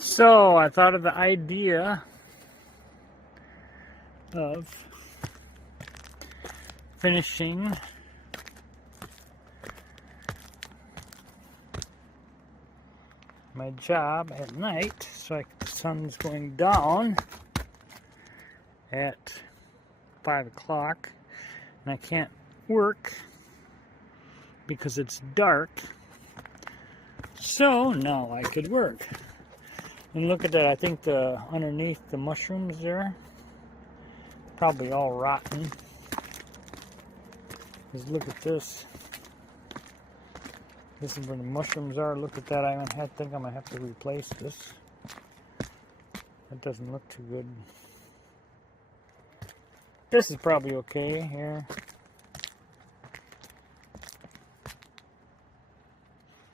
So I thought of the idea of finishing my job at night, so the sun's going down at 5 o'clock and I can't work because it's dark. So now I could work. And look at that, I think the underneath the mushrooms there, probably all rotten. Just look at this. This is where the mushrooms are. Look at that. I think I'm gonna have to replace this. That doesn't look too good. This is probably okay here.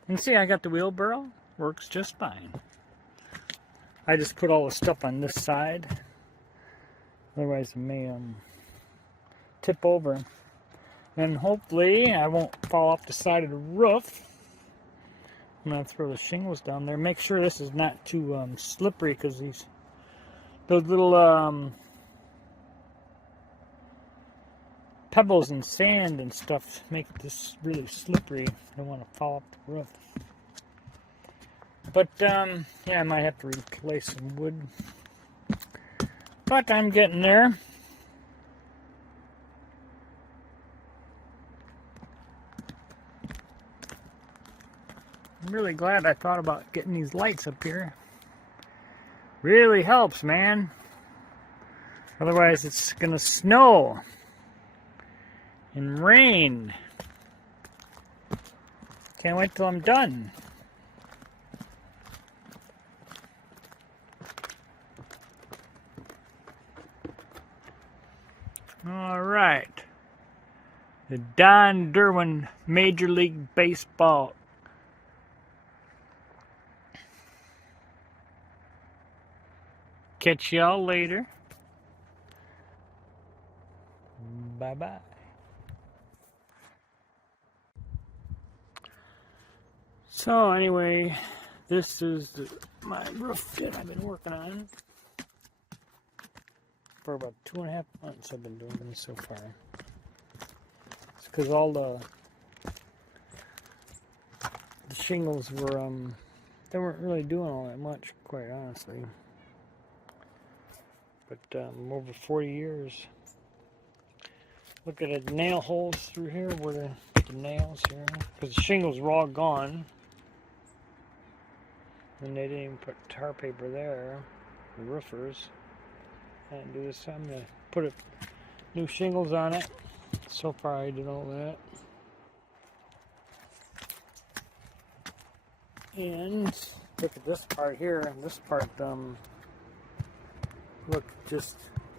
And see, I got the wheelbarrow. Works just fine. I just put all the stuff on this side. Otherwise it may tip over. And hopefully I won't fall off the side of the roof. I'm going to throw the shingles down there. Make sure this is not too slippery, because those little pebbles and sand and stuff make this really slippery. I don't want to fall off the roof. But yeah, I might have to replace some wood. But I'm getting there. I'm really glad I thought about getting these lights up here. Really helps, man. Otherwise it's gonna snow and rain. Can't wait till I'm done. All right. The Don Derwin Major League Baseball. Catch y'all later. Bye-bye. So anyway, this is my roof that I've been working on for about 2.5 months. I've been doing this so far. It's because all the shingles were they weren't really doing all that much, quite honestly. But over 40 years. Look at the nail holes through here, where the nails here, because the shingles were all gone. And they didn't even put tar paper there, the roofers. I didn't do this, so I'm going to put new shingles on it. So far I did all that. And look at this part here. This part, look,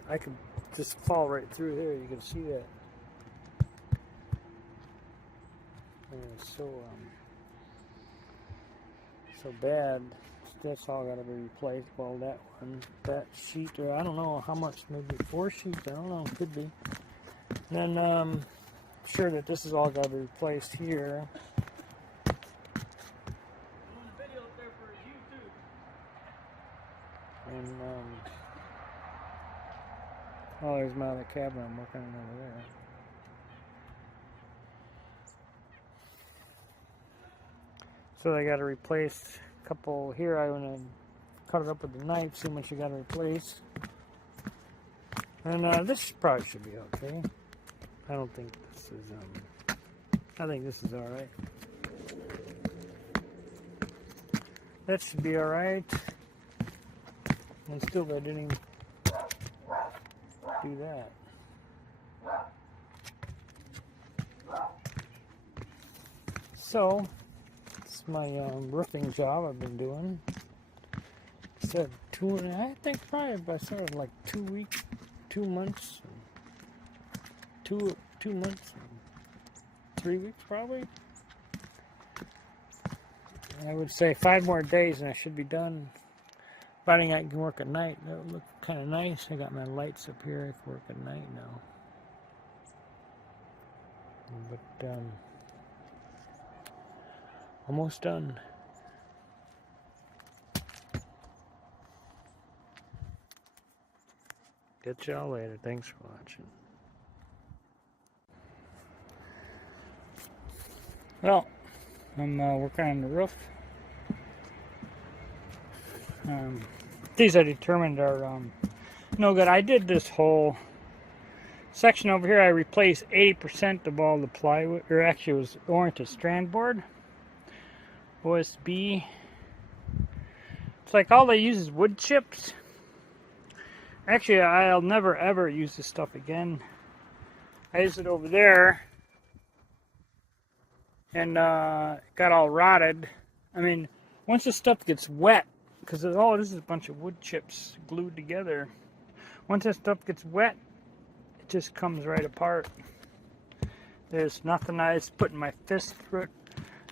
I could just fall right through here. You can see that. And it's so bad. That's all got to be replaced. Well, that sheet, or I don't know how much, maybe 4 sheets. I don't know. Could be. And then I'm sure that this is all got to be replaced here. And oh, there's my other cabin I'm working on over there. So they got to replace a couple here. I want to cut it up with the knife, see how much you got to replace. And this probably should be okay. I don't think this is, I think this is alright. That should be alright. And still, I didn't even do that. So, it's my roofing job I've been doing. I said I think probably I started like 2 weeks, 2 months, 2 months, 3 weeks probably. I would say 5 more days and I should be done. Providing I can work at night. That would look kind of nice. I got my lights up here. I can work at night now. But almost done. Catch y'all later. Thanks for watching. Well, I'm working on the roof. These I determined are no good. I did this whole section over here. I replaced 80% of all the plywood, or actually it was oriented strand board, OSB. It's like all they use is wood chips. Actually, I'll never ever use this stuff again. I used it over there and got all rotted. I mean, once the stuff gets wet, because all this is a bunch of wood chips glued together. Once this stuff gets wet, it just comes right apart. There's nothing. I was putting my fist through it,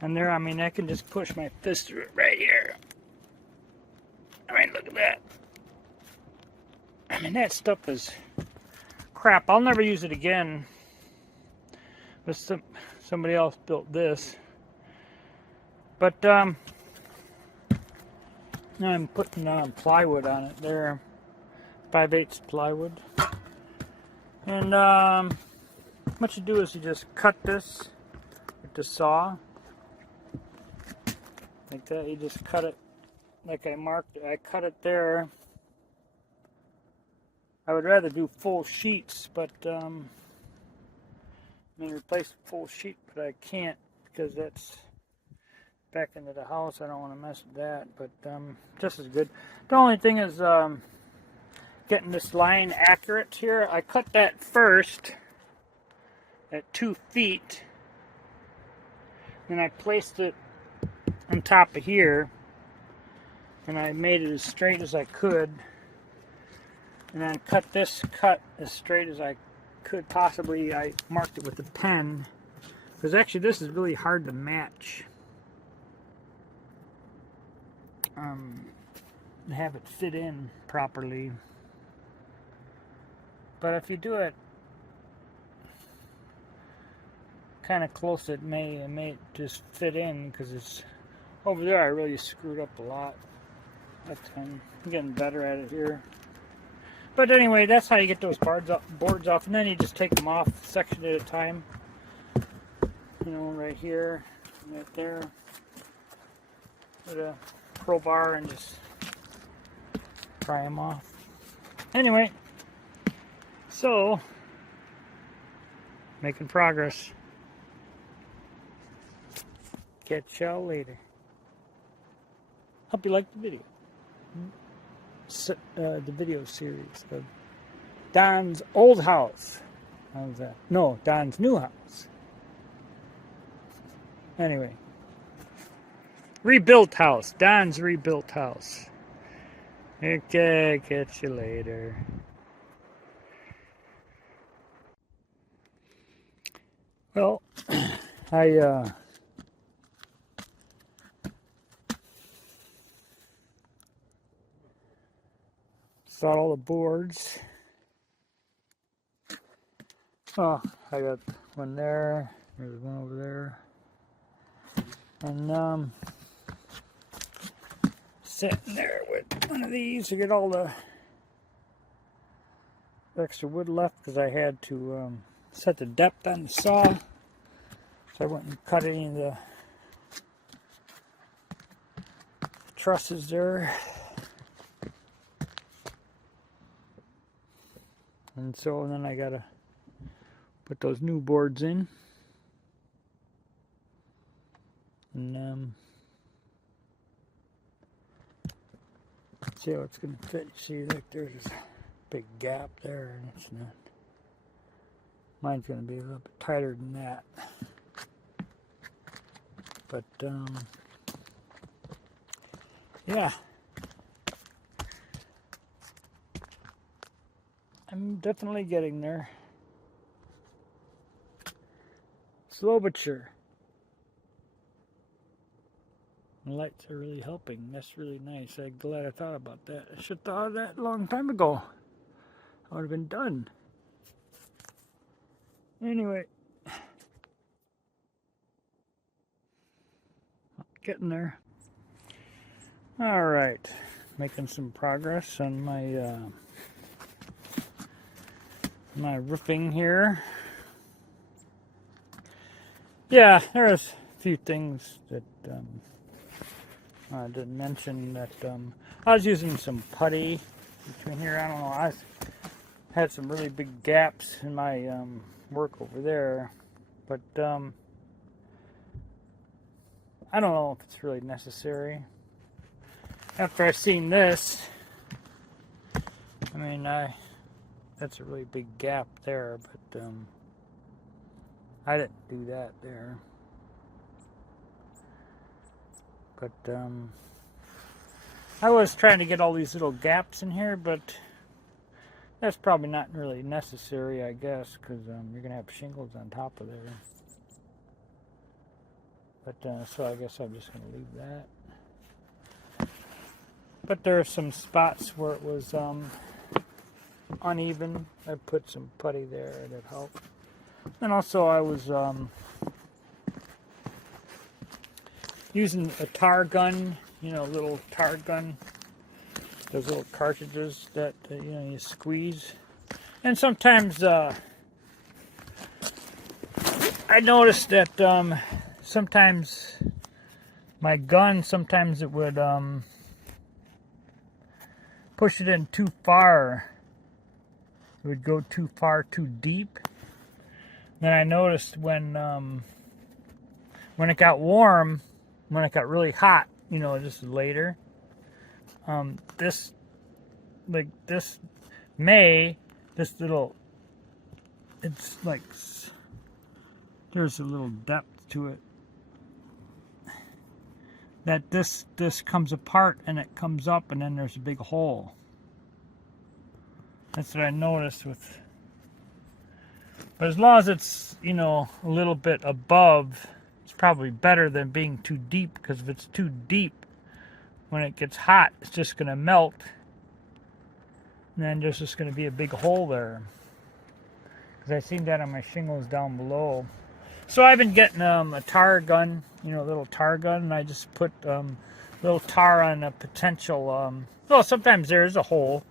and there, I mean, I can just push my fist through it right here. I mean, look at that. I mean, that stuff is crap. I'll never use it again. But somebody else built this. But now I'm putting plywood on it there. 5/8 plywood. And what you do is you just cut this with the saw. Like that. You just cut it like I marked it. I cut it there. I would rather do full sheets, but I mean replace the full sheet, but I can't because that's back into the house. I don't want to mess with that, but just as good. The only thing is getting this line accurate here. I cut that first at 2 feet, and I placed it on top of here, and I made it as straight as I could, and then cut this cut as straight as I could possibly. I marked it with a pen, because actually this is really hard to match. Have it fit in properly. But if you do it kind of close, it may just fit in, because it's over there. I really screwed up a lot. I'm getting better at it here. But anyway, that's how you get those boards off, and then you just take them off section at a time. You know, right here, right there, with a crowbar, and just pry them off. Anyway, so making progress. Catch y'all later. Hope you liked the video. The video series of Don's old house. How's that? No, Don's new house. Anyway, rebuilt house. Don's rebuilt house. Okay, catch you later. Well, I got all the boards. Oh, I got one there. There's one over there. And sitting there with one of these to get all the extra wood left, because I had to set the depth on the saw, so I wouldn't cut any of the trusses there. And so then I gotta put those new boards in, and see how it's gonna fit. See, like there's this big gap there, and it's not. Mine's gonna be a little bit tighter than that, but yeah, I'm definitely getting there. Slow but sure. The lights are really helping. That's really nice. I'm glad I thought about that. I should have thought of that a long time ago. I would have been done. Anyway, getting there. All right, making some progress on my my roofing here. Yeah, there's a few things that I didn't mention. That I was using some putty between here. I don't know. I had some really big gaps in my work over there, but I don't know if it's really necessary. After I seen this, I mean, that's a really big gap there, but I didn't do that there. But I was trying to get all these little gaps in here, but that's probably not really necessary, I guess, because you're going to have shingles on top of there. But so I guess I'm just going to leave that. But there are some spots where it was uneven. I put some putty there that helped. And also I was using a tar gun, you know, little tar gun, those little cartridges that you know, you squeeze. And sometimes I noticed that sometimes my gun, sometimes it would push it in too far. It would go too far, too deep. Then I noticed when it got warm, when it got really hot, you know, just later, this little, it's like, there's a little depth to it, that this comes apart and it comes up and then there's a big hole. That's what I noticed with, but as long as it's, you know, a little bit above, it's probably better than being too deep, because if it's too deep, when it gets hot, it's just going to melt, and then there's just going to be a big hole there. Because I seen that on my shingles down below. So I've been getting a tar gun, you know, a little tar gun, and I just put little tar on a potential, well, sometimes there is a hole,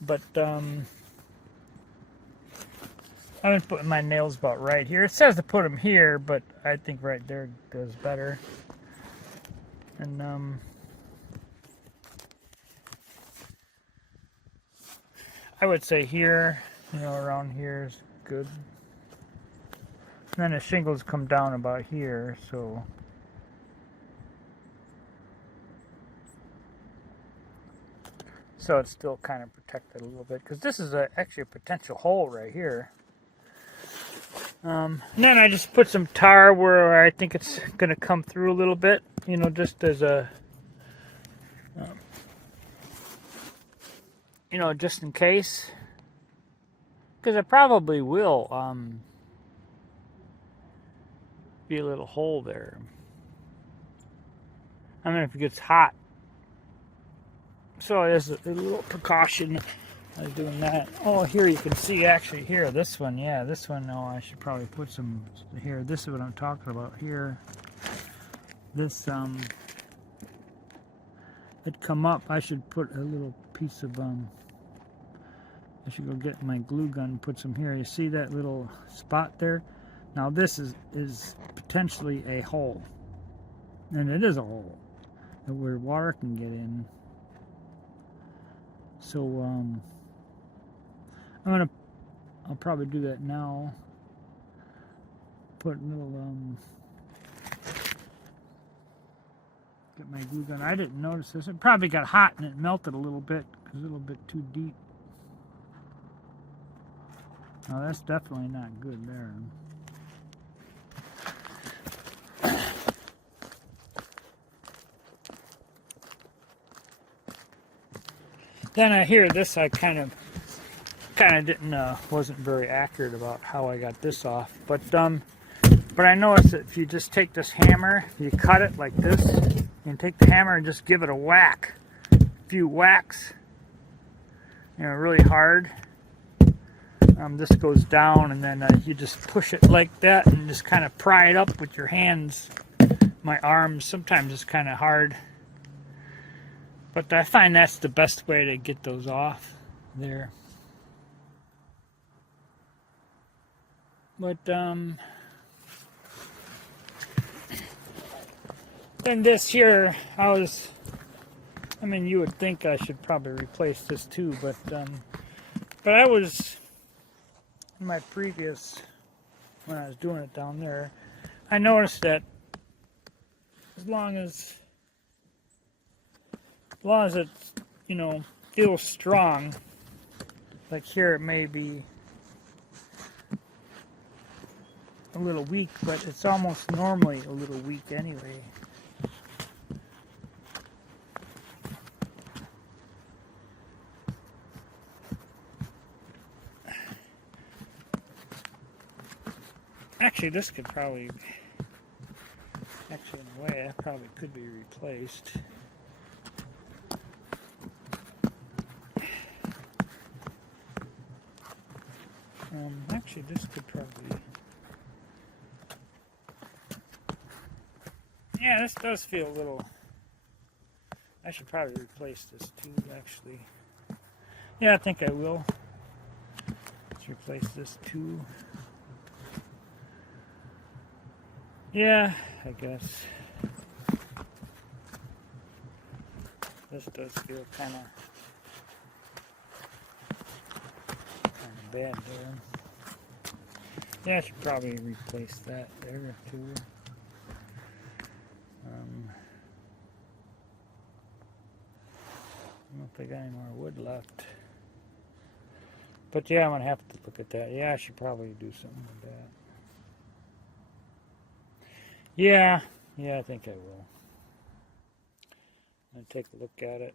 but I've been putting my nails about right here. It says to put them here, but I think right there goes better. And I would say here, you know, around here is good. And then the shingles come down about here, so it's still kind of protected a little bit, because this is actually a potential hole right here. And then I just put some tar where I think it's going to come through a little bit, you know, just as a, you know, just in case. Because it probably will be a little hole there. I mean, if it gets hot. So there's a little precaution. I was doing that. Oh, here you can see actually here, this one, yeah, this one, no, I should probably put some here. This is what I'm talking about here. This, it come up, I should put a little piece of, I should go get my glue gun and put some here. You see that little spot there? Now this is potentially a hole. And it is a hole where water can get in. So, I'll probably do that now. Put a little, get my glue gun. I didn't notice this. It probably got hot and it melted a little bit, because it's a little bit too deep. Oh, that's definitely not good there. Then I hear this, I kind of didn't, wasn't very accurate about how I got this off. But I noticed that if you just take this hammer, you cut it like this, and take the hammer and just give it a whack, a few whacks, you know, really hard. This goes down, and then you just push it like that and just kind of pry it up with your hands. My arms, sometimes it's kind of hard. But I find that's the best way to get those off there. But then this here, I mean, you would think I should probably replace this too, but I was in my previous, when I was doing it down there, I noticed that as long as it, you know, feels strong, like here it may be a little weak, but it's almost normally a little weak anyway. Actually, this could probably, actually in a way, that probably could be replaced. Actually, this could probably, yeah, this does feel a little, I should probably replace this too, actually. Yeah, I think I will. Let's replace this too. Yeah, I guess. This does feel kind of bad there. Yeah, I should probably replace that there too. I don't know if I got any more wood left. But yeah, I'm going to have to look at that. Yeah, I should probably do something with that. Yeah, I think I will. I'll take a look at it.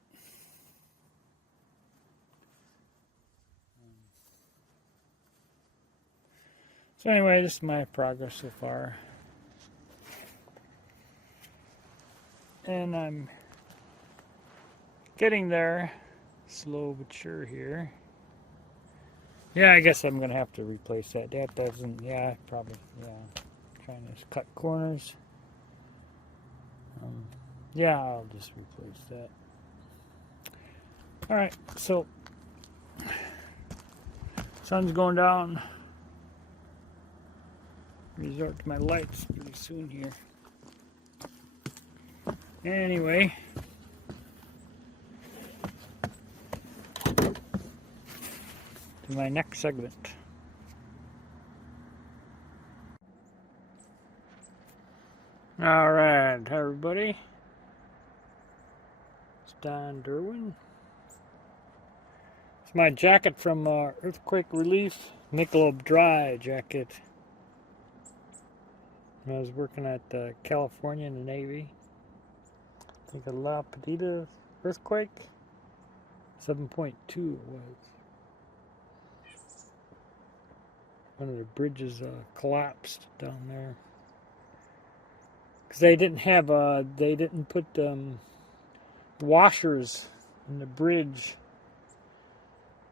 So anyway, this is my progress so far. And I'm getting there, slow but sure here. Yeah, I guess I'm going to have to replace that. That doesn't, yeah, probably, yeah. Trying to cut corners. Yeah, I'll just replace that. Alright, so sun's going down. Resort to my lights pretty soon here. Anyway, to my next segment. Alright, hi everybody. It's Don Derwin. It's my jacket from Earthquake Relief, Michelob Dry jacket. When I was working at California in the Navy. I think a La Petita earthquake. 7.2 it was. One of the bridges collapsed down there. Because they didn't put washers in the bridge.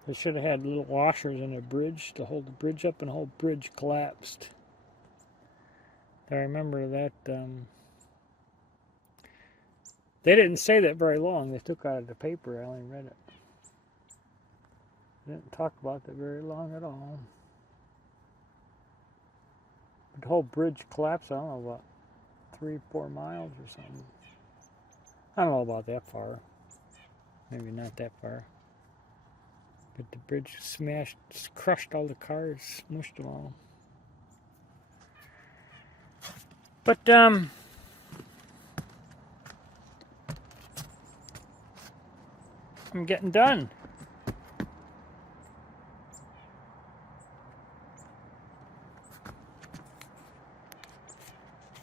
They should have had little washers in the bridge to hold the bridge up, and the whole bridge collapsed. I remember that they didn't say that very long. They took out of the paper. I only read it. They didn't talk about that very long at all. But the whole bridge collapsed, I don't know, about 3-4 miles or something. I don't know about that far. Maybe not that far. But the bridge smashed, crushed all the cars, smushed them all. But, I'm getting done.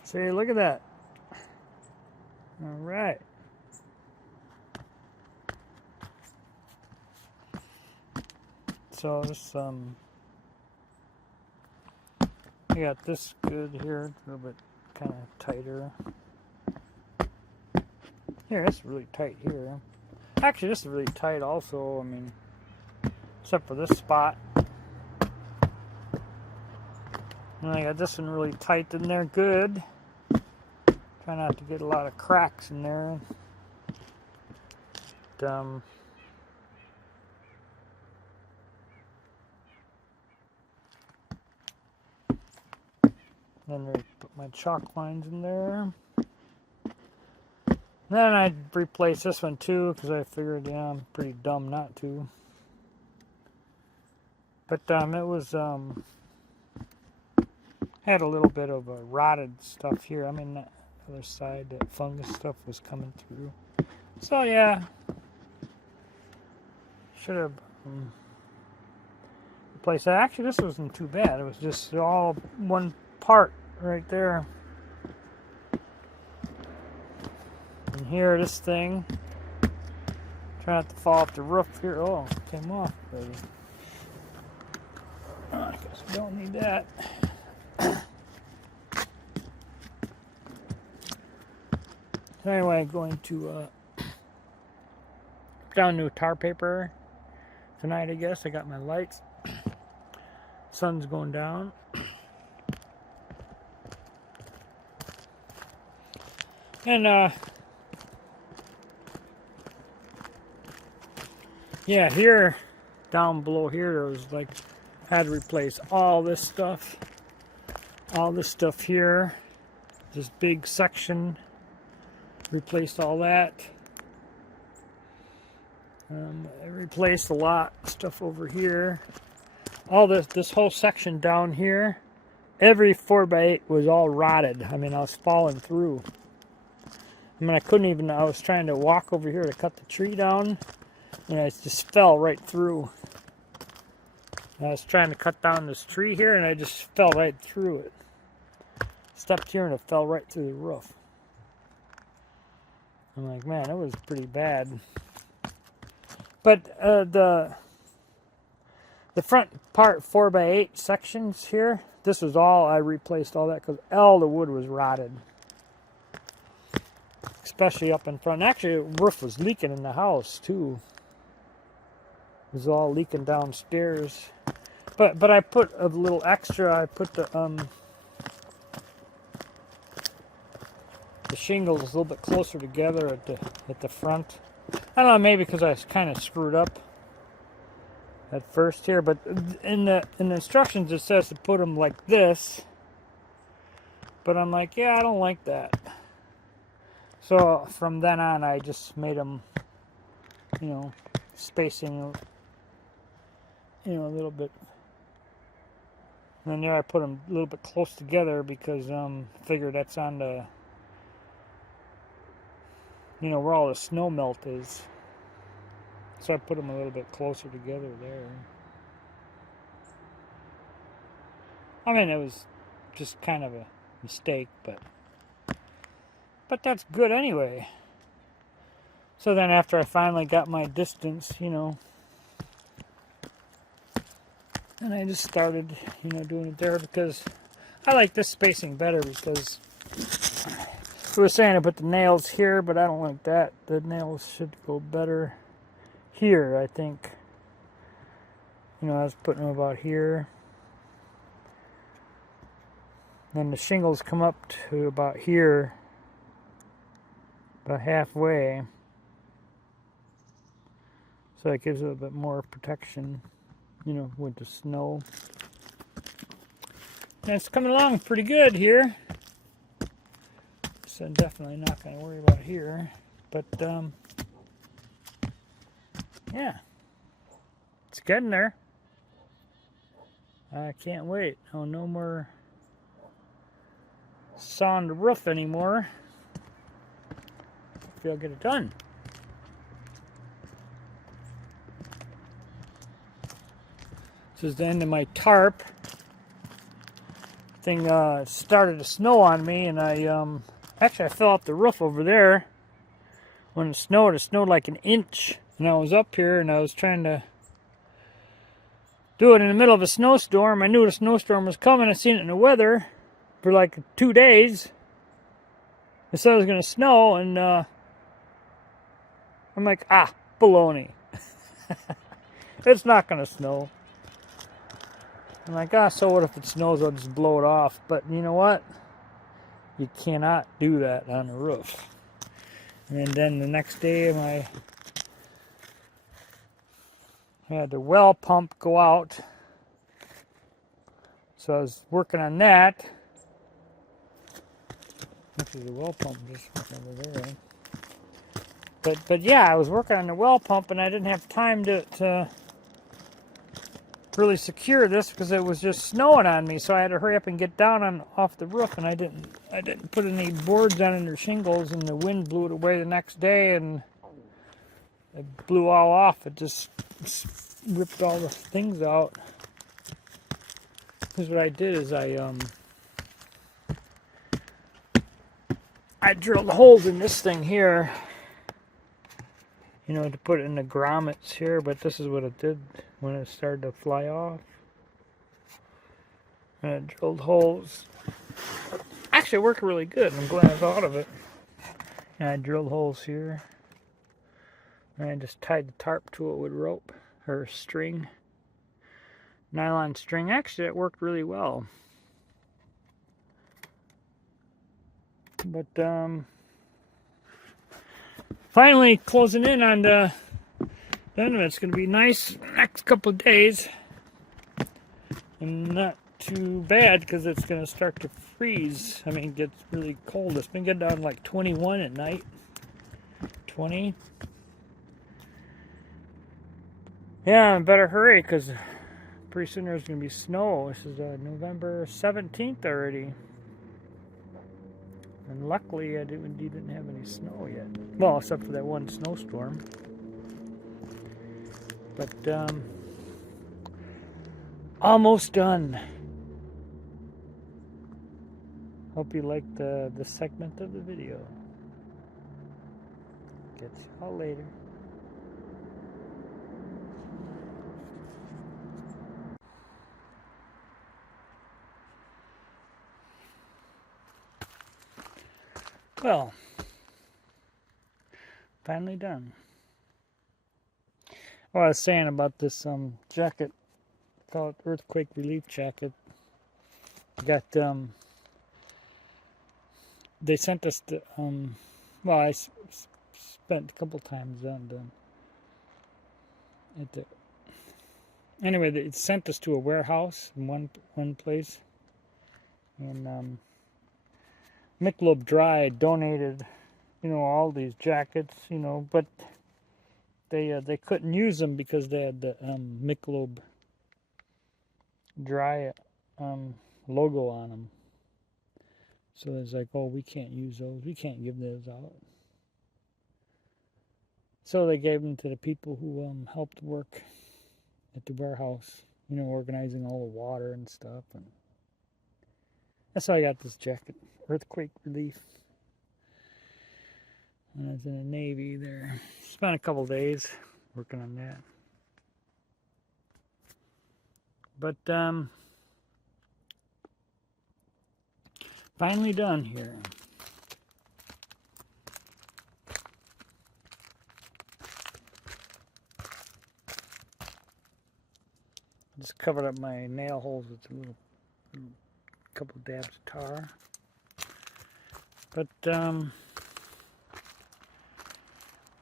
See, look at that. All right. So this, I got this good here, a little bit kind of tighter. Here, it's really tight here. Actually, this is really tight also, I mean, except for this spot. And I got this one really tight in there, good. Try not to get a lot of cracks in there. But, Then I put my chalk lines in there. Then I'd replace this one too, because I figured, yeah, I'm pretty dumb not to. But it was had a little bit of a rotted stuff here. I mean, that other side, that fungus stuff was coming through. So yeah, should have replaced that. Actually, this wasn't too bad. It was just all one part right there. And here, this thing, trying not to fall off the roof here. Oh, it came off, baby. Oh, I guess we don't need that. Anyway, going to put down new tar paper tonight, I guess. I got my lights. Sun's going down. And yeah, here, down below here, there was like, had to replace all this stuff here, this big section, replaced all that. I replaced a lot of stuff over here. All this whole section down here, every 4x8 was all rotted. I mean, I was falling through. I mean, I was trying to walk over here to cut the tree down, and I just fell right through. I was trying to cut down this tree here, and I just fell right through it. Stepped here, and it fell right through the roof. I'm like, man, it was pretty bad. But the front part 4x8 sections here, this was all, I replaced all that because all the wood was rotted. Especially up in front. Actually, the roof was leaking in the house too. It was all leaking downstairs. But I put a little extra. I put the shingles a little bit closer together at the front. I don't know, maybe because I kind of screwed up at first here. But in the instructions it says to put them like this. But I'm like, yeah, I don't like that. So from then on, I just made them, you know, spacing, you know, a little bit. And then there I put them a little bit close together because I figured that's on the, you know, where all the snow melt is. So I put them a little bit closer together there. I mean, it was just kind of a mistake, but that's good anyway. So then after I finally got my distance, you know, and I just started, you know, doing it there because I like this spacing better because we were saying to put the nails here, but I don't like that. The nails should go better here, I think. You know, I was putting them about here. Then the shingles come up to about here. About halfway, so it gives it a bit more protection, you know, with the snow. And it's coming along pretty good here, so I'm definitely not going to worry about here, but yeah, it's getting there. I can't wait. Oh, no more sawing the roof anymore. I'll get it done. This is the end of my tarp. Thing started to snow on me, and I fell off the roof over there. When it snowed like an inch, and I was up here, and I was trying to do it in the middle of a snowstorm. I knew the snowstorm was coming. I seen it in the weather for like 2 days. It said it was going to snow, and I'm like, baloney. It's not going to snow. I'm like, so what if it snows? I'll just blow it off. But you know what? You cannot do that on the roof. And then the next day, I had the well pump go out. So I was working on that. This is the well pump just over there. But yeah, I was working on the well pump and I didn't have time to really secure this because it was just snowing on me, so I had to hurry up and get down off the roof, and I didn't put any boards on under shingles, and the wind blew it away the next day and it blew all off. It just ripped all the things out. Because what I did is I drilled holes in this thing here, you know, to put it in the grommets here, but this is what it did when it started to fly off. And I drilled holes. Actually, it worked really good. I'm glad I thought of it. And I drilled holes here. And I just tied the tarp to it with rope or string. Nylon string. Actually, it worked really well. But finally closing in on the end of it. It's going to be nice next couple of days. And not too bad because it's going to start to freeze. I mean, it gets really cold. It's been getting down to like 21 at night. 20. Yeah, I better hurry because pretty soon there's going to be snow. This is November 17th already. And luckily, I didn't have any snow yet. Well, except for that one snowstorm. But, almost done. Hope you liked the segment of the video. Catch y'all later. Well, finally done. What I was saying about this jacket, called earthquake relief jacket. Got they sent us the well, I spent a couple times on anyway, they sent us to a warehouse in one place, and Michelob Dry donated, you know, all these jackets, you know, but they couldn't use them because they had the Michelob Dry logo on them. So it's like, oh, we can't use those. We can't give those out. So they gave them to the people who helped work at the warehouse, you know, organizing all the water and stuff. And that's how I got this jacket, earthquake relief. When I was in the Navy there. Spent a couple days working on that. But finally done here. Just covered up my nail holes with a little couple dabs of tar. But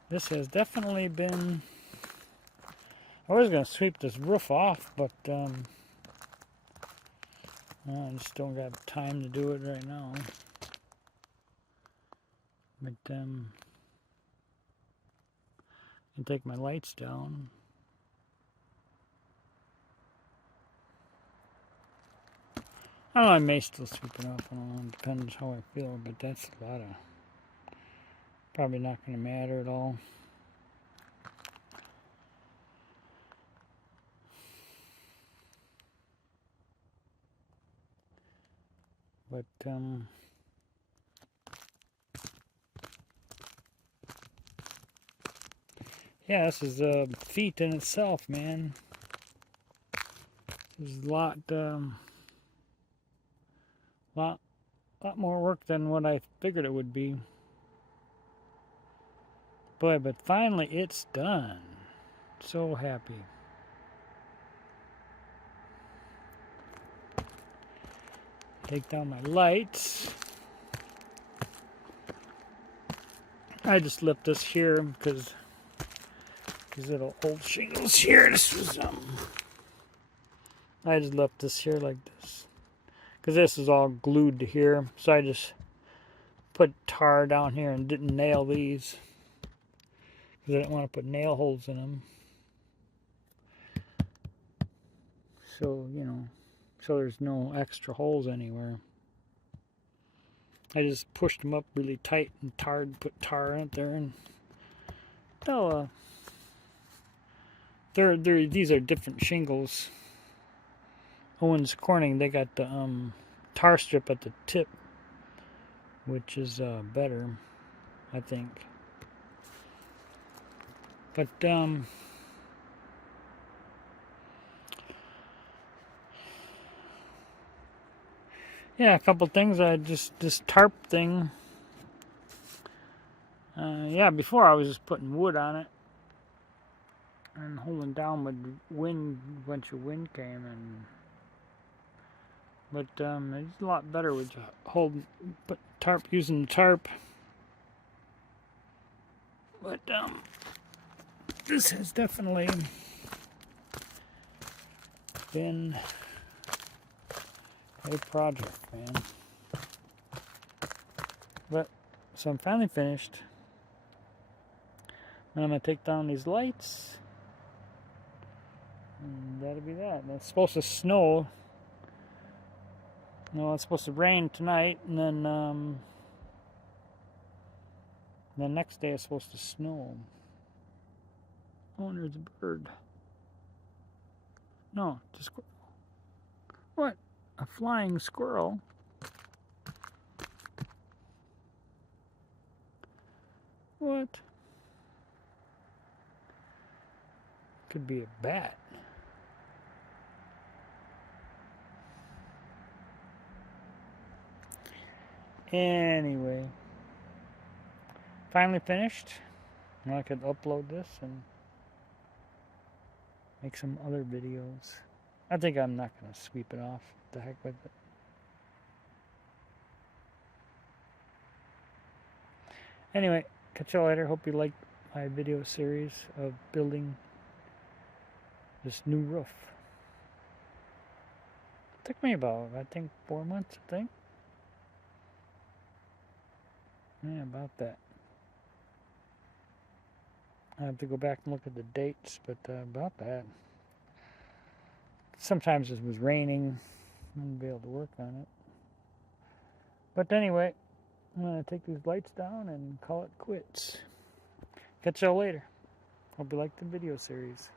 this has definitely been. I was going to sweep this roof off, but I just don't have time to do it right now. But I can take my lights down. I don't know, I may still sweep it off. I don't know, it depends how I feel, but that's a lot of. Probably not going to matter at all. But yeah, this is a feat in itself, man. This is a lot more work than what I figured it would be. Boy, but finally it's done. So happy. Take down my lights. I just left this here because these little old shingles here. This was I just left this here like this because this is all glued to here. So I just put tar down here and didn't nail these because I didn't want to put nail holes in them. So, you know, so there's no extra holes anywhere. I just pushed them up really tight and put tar in there, and these are different shingles. Owens Corning, they got the tar strip at the tip, which is better, I think. But yeah, a couple things. This tarp thing. Yeah, before I was just putting wood on it and holding down with wind, a bunch of wind came, and but it's a lot better with using the tarp. But this has definitely been a project, man. But so I'm finally finished. And I'm gonna take down these lights, and that'll be that. And it's supposed to snow. No, it's supposed to rain tonight, and then the next day it's supposed to snow. Oh, and there's a bird. No, just what? A flying squirrel. What? Could be a bat. Anyway, finally finished. Now I could upload this and make some other videos. I think I'm not going to sweep it off. The heck with it. Anyway, catch you later. Hope you liked my video series of building this new roof. It took me about, I think, 4 months, I think. Yeah, about that. I have to go back and look at the dates, but about that. Sometimes it was raining. I wouldn't be able to work on it. But anyway, I'm going to take these lights down and call it quits. Catch y'all later. Hope you liked the video series.